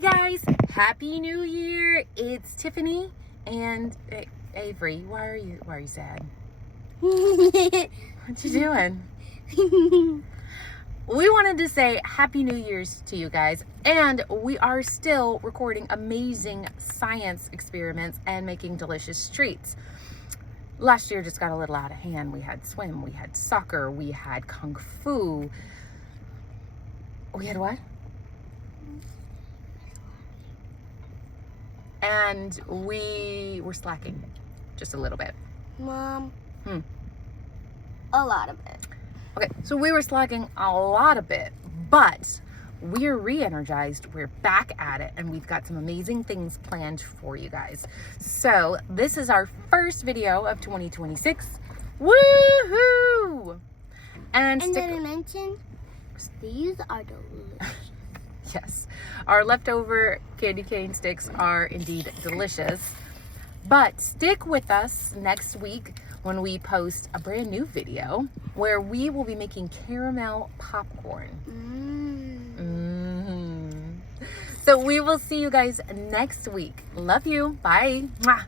guys, Happy New Year. It's Tiffany and Avery. Why are you sad? What you doing? We wanted to say Happy New Year's to you guys, and we are still recording amazing science experiments and making delicious treats. Last year just got a little out of hand. We had swim, we had soccer, we had kung fu. We had what? And we were slacking just a little bit. Mom. A lot of it. Okay, so we were slacking a lot of it, but we're re-energized, we're back at it, and we've got some amazing things planned for you guys. So this is our first video of 2026. Woohoo! And did I mention these are delicious? Yes, our leftover candy cane sticks are indeed delicious. But stick with us next week when we post a brand new video where we will be making caramel popcorn. So we will see you guys next week. Love you. Bye. Mwah.